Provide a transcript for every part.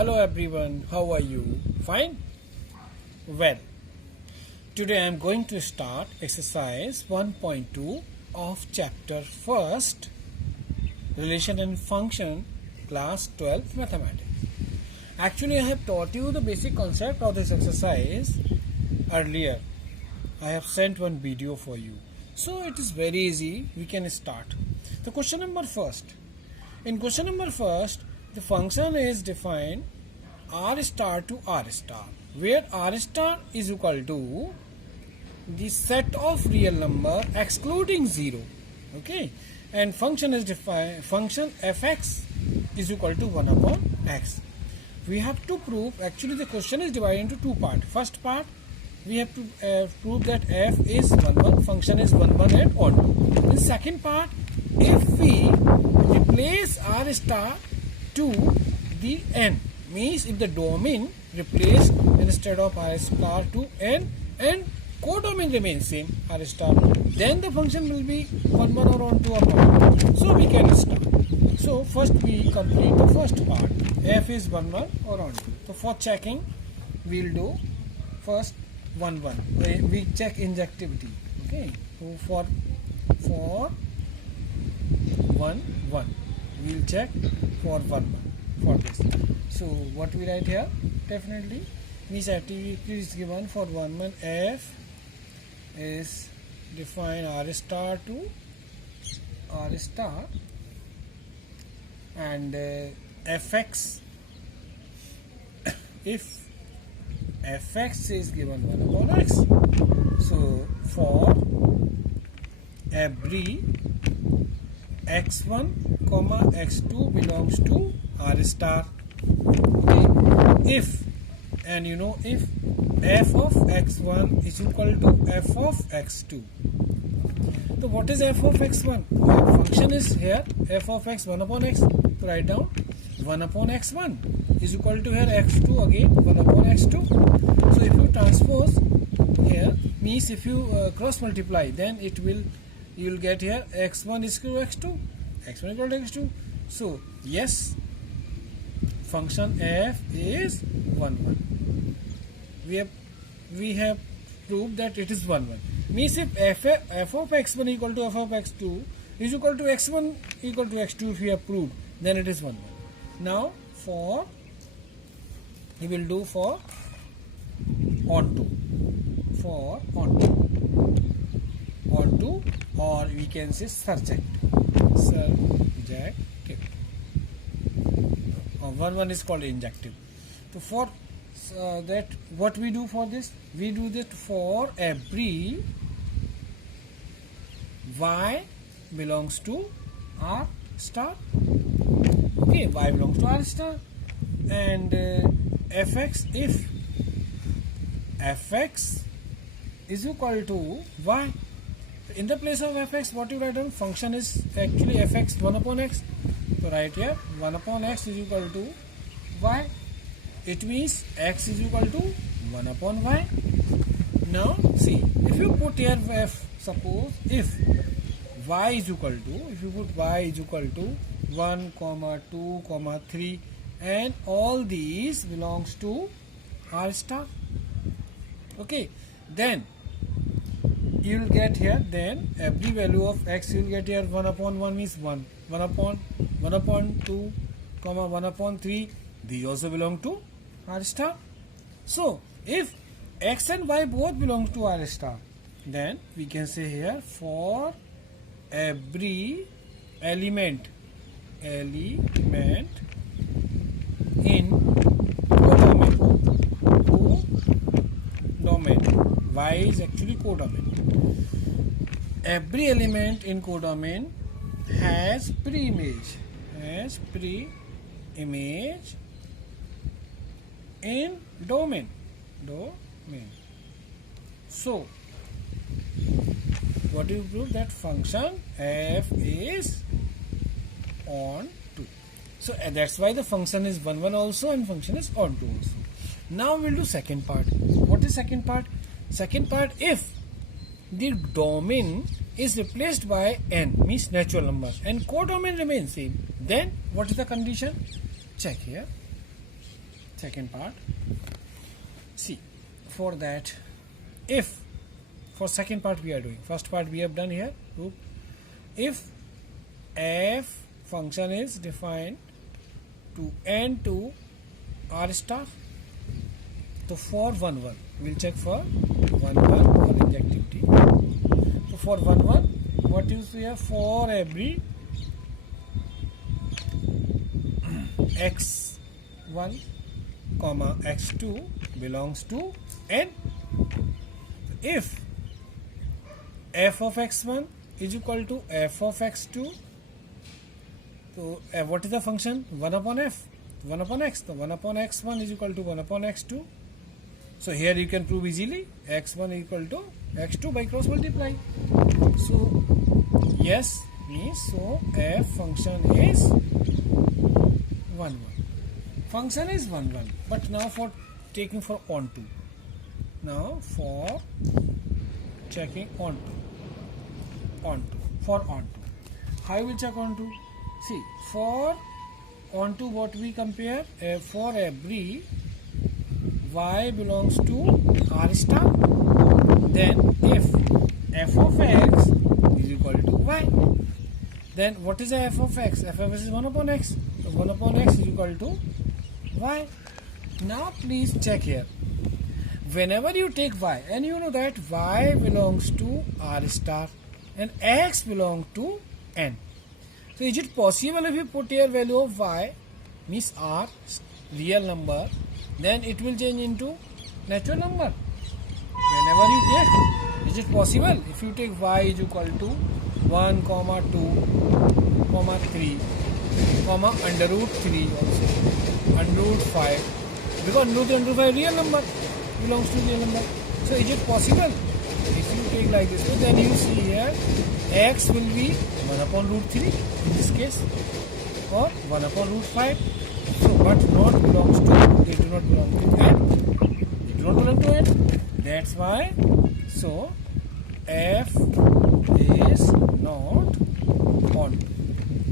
Hello everyone, how are you? Fine? Well, today I am going to start exercise 1.2 of chapter 1st, Relation and Function, class 12 Mathematics. Actually, I have taught you the basic concept of this exercise earlier. I have sent one video for you. So it is very easy, we can start. The question number first. In question number first, the function is defined r star to r star, where r star is equal to the set of real number excluding 0. Okay, and function is defined, function fx is equal to 1 upon x. We have to prove, actually the question is divided into two parts. First part, we have to prove that f is 1 1, function is 1 1 and on 2. The second part, if we replace r star to the n, means if the domain replaced instead of r star to n and codomain remains same r star, then the function will be 1 1 or on 2 upon. So we can start. So first we complete the first part, f is 1 1 or on 2. So for checking, we'll do first 1 1. We check injectivity. Okay, so for 1 1, we'll check for 1 1 for this. So what we write here, definitely means activity is given for 1 1. F is define r star to r star, and fx, if fx is given 1 upon x, so for every x1 comma x2 belongs to r star. Okay. If, and you know, if f of x1 is equal to f of x2, so what is f of x1? Function is here f of x 1 upon x. So write down 1 upon x1 is equal to here x2, again 1 upon x2. So if you transpose here, means if you cross multiply, then it will, you will get here x1 is equal to x2, x1 equal to x2. So yes, function f is 1 1. We have proved that it is 1 1. Means if f of x1 equal to f of x2 is equal to x1 equal to x2, if we have proved, then it is 1 1. Now for, we will do for onto, for onto, or we can say subject. 1 1 is called injective. So for that, what we do for this? We do that for every y belongs to r star. Okay, y belongs to r star, and fx, if fx is equal to y. In the place of fx, what you write down? Function is actually fx 1 upon x. So write here 1 upon x is equal to y. It means x is equal to 1 upon y. Now see, if you put here f, suppose if y is equal to, if you put y is equal to 1 comma 2 comma 3, and all these belongs to r star. Okay, then you will get here, then every value of x you will get here 1 upon 1 means 1, 1 upon 2 comma 1 upon 3, these also belong to r star. So if x and y both belong to r star, then we can say here for every element in codomain, y is actually codomain. Every element in codomain has pre-image, in domain. So what do you prove? That function f is on 2. So that's why the function is 1 1 also, and function is on 2 also. Now we'll do second part. What is second part? Second part, if the domain is replaced by n, means natural number, and codomain remains same, then what is the condition? Check here. second part. See, for that, if for second part we are doing, first part we have done here. If f function is defined to n to r star, so for 1 1 we'll check for 1 1 for injectivity. So for 1 1, what you see here, for every x1 comma x2 belongs to n, if f of x1 is equal to f of x2, so what is the function? 1 upon f, 1 upon x. So 1 upon x1 is equal to 1 upon x2. So here you can prove easily x1 equal to x2 by cross multiply. So yes means, so f function is 1 1. Function is 1 1. But now for taking for onto. Now for checking onto. For onto. How you will check onto? See, for onto what we compare, for every y belongs to r star, then if f of x is equal to y, then what is the f of x? F of x is 1 upon x. So 1 upon x is equal to y. Now please check here. Whenever you take y, and you know that y belongs to r star and x belongs to n. So is it possible if you put here value of y, means r, real number, then it will change into natural number? Whenever you take, is it possible? If you take y is equal to 1, 2, 3, under root 3 also, under root 5, because under root 5 real number, belongs to real number. So is it possible? If you take like this, so then you see here x will be 1 upon root 3 in this case, or 1 upon root 5. So but not belongs to, they do not belong to n. They do not belong to n. That's why, so f is not on.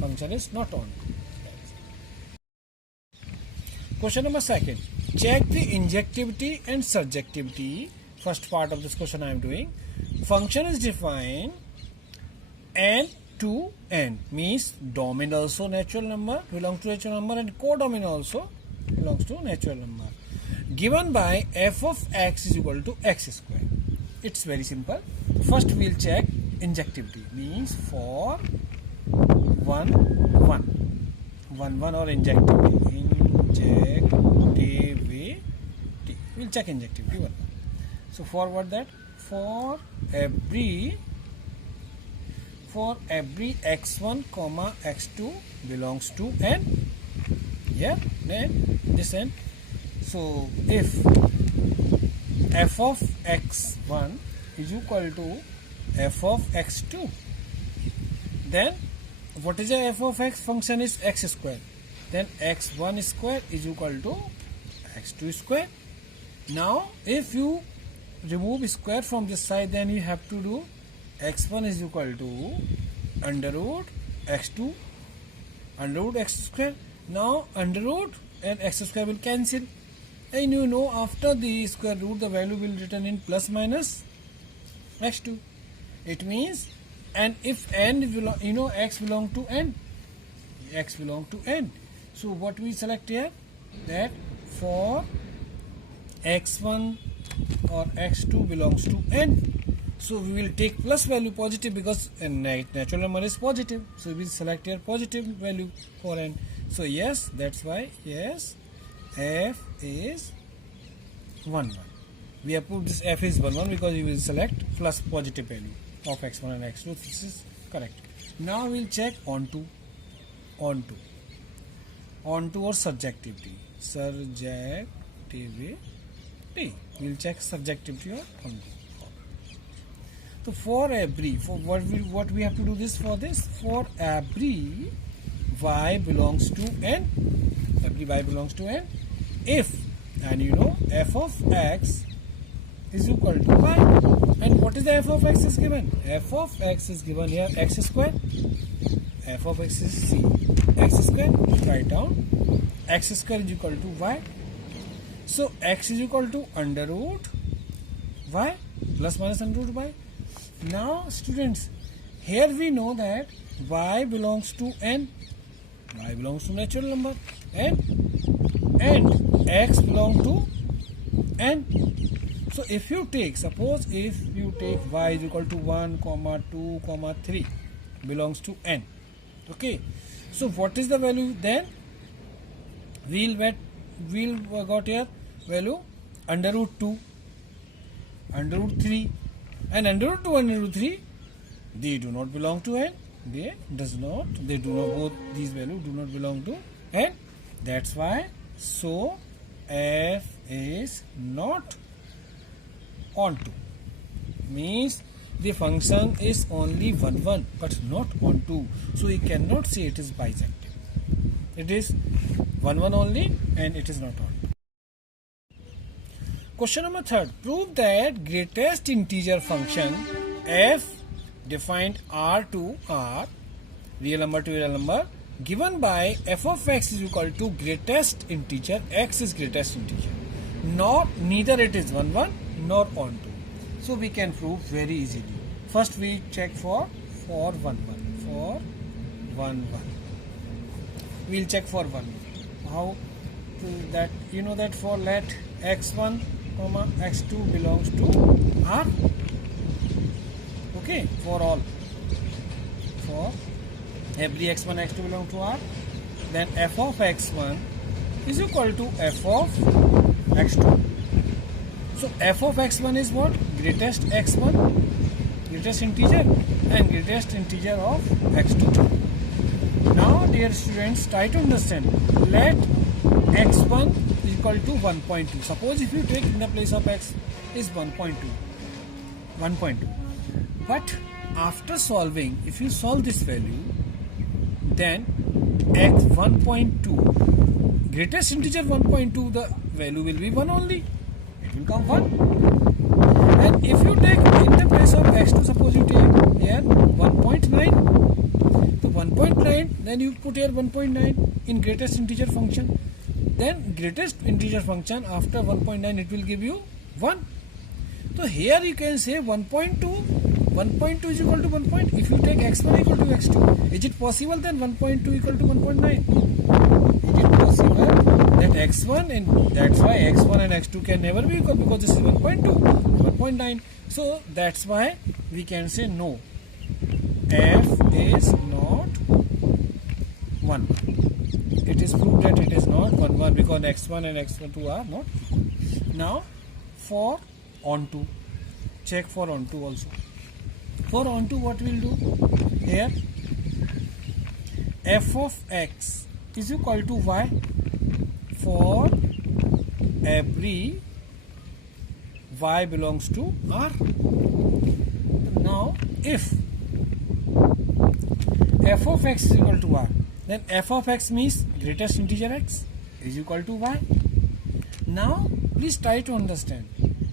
Function is not on. Question number second. Check the injectivity and surjectivity. First part of this question I am doing. Function is defined n to n, means domain also natural number, belongs to natural number, and codomain also belongs to natural number. Given by f of x is equal to x square. It's very simple. First we will check injectivity, means for 1 1 or injectivity. We'll check injectivity 1. So for what that? For every x1 comma x2 belongs to n. Yeah, then this n. So if f of x1 is equal to f of x2, then what is the f of x? Function is x square. Then x1 square is equal to x2 square. Now if you remove square from this side, then you have to do x1 is equal to under root x2 under root x square. Now under root and x square will cancel, and you know after the square root the value will return in plus minus x2. It means, and if n belong, you know x belong to n, x belong to n. So what we select here, that for x1 or x2 belongs to n. So we will take plus value positive because a natural number is positive. So we will select here positive value for n. So yes, that's why yes, f is 1 1. We have put this f is 1 1 because we will select plus positive value of x1 and x2. This is correct. Now we will check onto or surjectivity. We will check surjectivity or onto. So for every, for what we have to do this for this, for every y belongs to n, every y belongs to n, if, and you know f of x is equal to y, and what is the f of x is given? F of x is given here x square, f of x is c, x square, write down x square is equal to y, So x is equal to under root y plus minus under root y. Now students, here we know that y belongs to n, y belongs to natural number, and x belongs to n. So if you take, suppose if you take y is equal to 1, 2, 3 belongs to n. Okay, so what is the value then? We'll got here value under root 2, under root 3, and under root 2 and under root 3, they do not belong to n. They do not, both these values do not belong to n. That's why, so f is not onto, means the function is only 1 but not onto, so we cannot say it is bisected. It is 1 only and it is not onto. Question number 3. Prove that greatest integer function f defined R to R, real number to real number, given by f of x is equal to greatest integer, x is greatest integer. Neither it is 1 nor onto. So we can prove very easily. First we check for 1 1. We'll check for 1. How? That you know that for let x1, x2 belongs to R. Okay, for all, for every x1, x2 belong to R, then f of x1 is equal to f of x2. So f of x1 is what? Greatest x1, greatest integer, and greatest integer of x2. Now dear students, try to understand. Let x1 is equal to 1.2. Suppose if you take in the place of x is 1.2. But after solving, if you solve this value, then x 1.2, greatest integer 1.2, the value will be 1 only. It will come 1. And if you take in the place of x2, suppose you take here 1.9. So 1.9, then you put here 1.9 in greatest integer function. Then greatest integer function after 1.9, it will give you 1. So here you can say 1.2 is equal to 1 point. If you take x1 equal to x2, is it possible then 1.2 equal to 1.9? Is it possible that x1, and that's why x1 and x2 can never be equal, because this is 1.2, 1.9. So that's why we can say no, f is not 1. It is proved that it is not 1 because x1 and x2 are not equal. Now for onto, check for onto also. For onto, what we'll do here, f of x is equal to y for every y belongs to R. Now if f of x is equal to R, then f of x means greatest integer x is equal to y. Now please try to understand.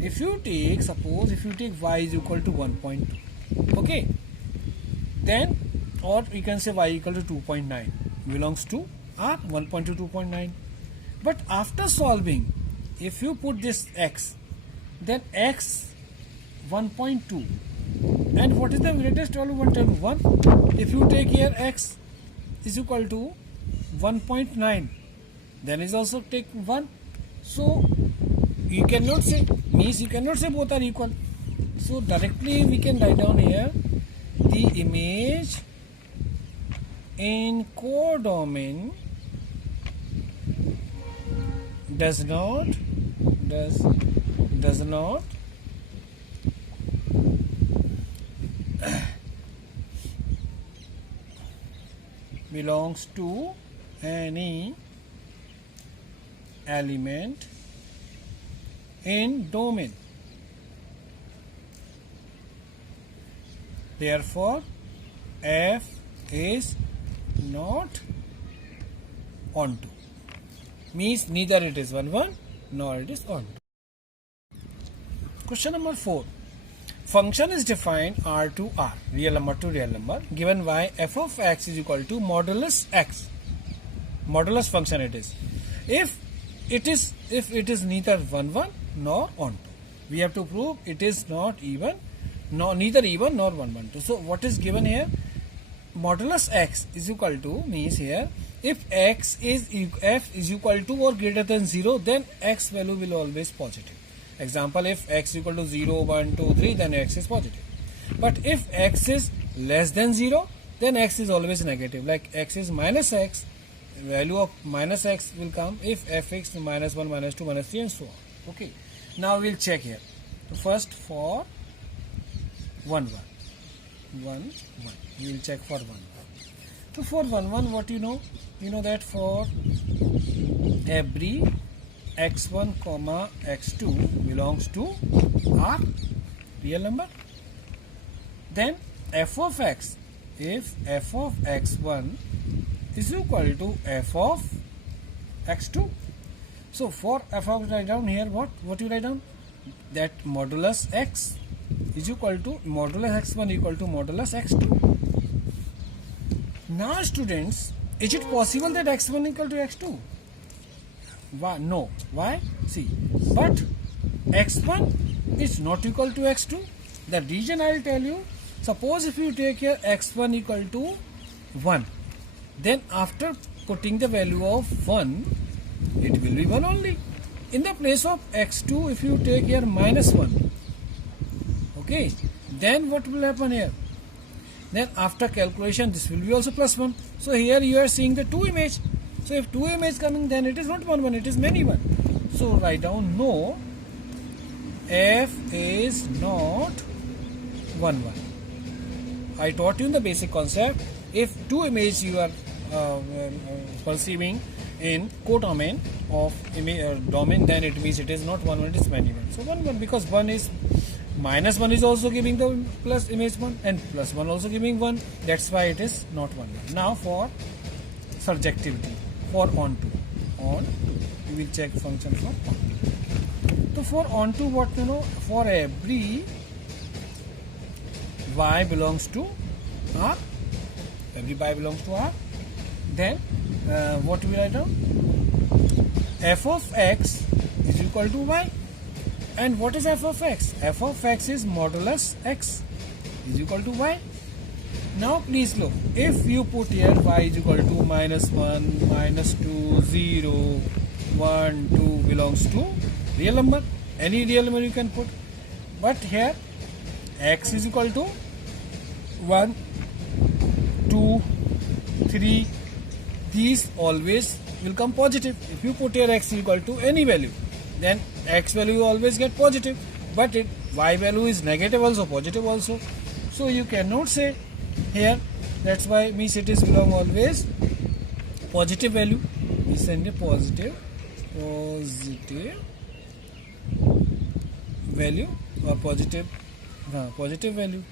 If you take, suppose if you take y is equal to 1.2, okay, then, or we can say y equal to 2.9 belongs to R, 1.2, 2.9. But after solving, if you put this x, then x 1.2, and what is the greatest value? 1. If you take here x is equal to 1.9, then is also take 1. So you cannot say, means you cannot say both are equal. So directly we can write down here the image in codomain does not belongs to any element in domain. Therefore, f is not onto. Means neither it is 1 nor it is onto. Question number 4. Function is defined R to R, real number to real number, given by f of x is equal to modulus x. Modulus function it is. If it is if it is neither 1 1 nor onto. We have to prove it is not even, neither even nor 1 1 2. So what is given here? Modulus x is equal to means here if x is f is equal to or greater than 0, then x value will always positive. Example, if x is equal to 0 1 2 3, then x is positive. But if x is less than 0, then x is always negative. Like x is minus x, value of minus x will come if fx minus 1 minus 2 minus 3 and so on. Okay, now we'll check here. First for 1 1, we will check for 1 1. So for 1 1, what you know that for every x1 comma x2 belongs to R, real number, then f of x, if f of x1 is equal to f of x2. So for f of, write down here what you write down, that modulus x is equal to modulus x1 equal to modulus x2. Now students, is it possible that x1 equal to x2? Why? No. Why? See, but x1 is not equal to x2. The reason I will tell you. Suppose if you take here x1 equal to 1, then after putting the value of 1, it will be 1 only. In the place of x2, if you take here minus 1, okay, then what will happen here? Then after calculation, this will be also plus 1. So here you are seeing the 2 image. So if 2 image coming, then it is not 1 1, it is many 1. So write down no, f is not 1 1. I taught you in the basic concept. If 2 image you are perceiving in codomain of domain, then it means it is not 1 1, it is many 1. So 1 1, because 1 is minus 1 is also giving the plus image 1 and plus 1 also giving 1. That's why it is not 1 1. Now for surjectivity, for onto, we will check function for onto. So for onto, what you know, for every y belongs to R, every y belongs to R, then what we write down, f of x is equal to y. And what is f of x? F of x is modulus x is equal to y. Now please look, if you put here y is equal to minus 1, minus 2, 0, 1, 2 belongs to real number, any real number you can put. But here x is equal to 1, 2, 3, these always will come positive. If you put here x equal to any value, then x value always get positive, but y value is negative also, positive also. So you cannot say here, that's why means it is belong always positive value. We send a positive value or positive value.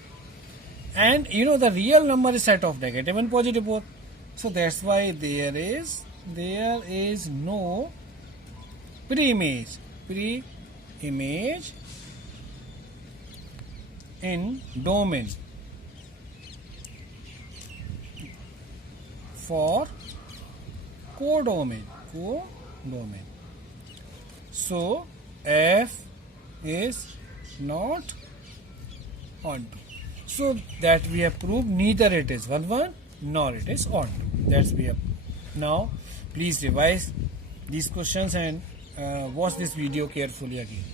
And you know the real number is set of negative and positive both. So that's why there is no pre-image in domain for codomain. So f is not onto. So that we have proved neither it is 1 1 nor it is onto. That's we have. Now please revise these questions and watch this video carefully again.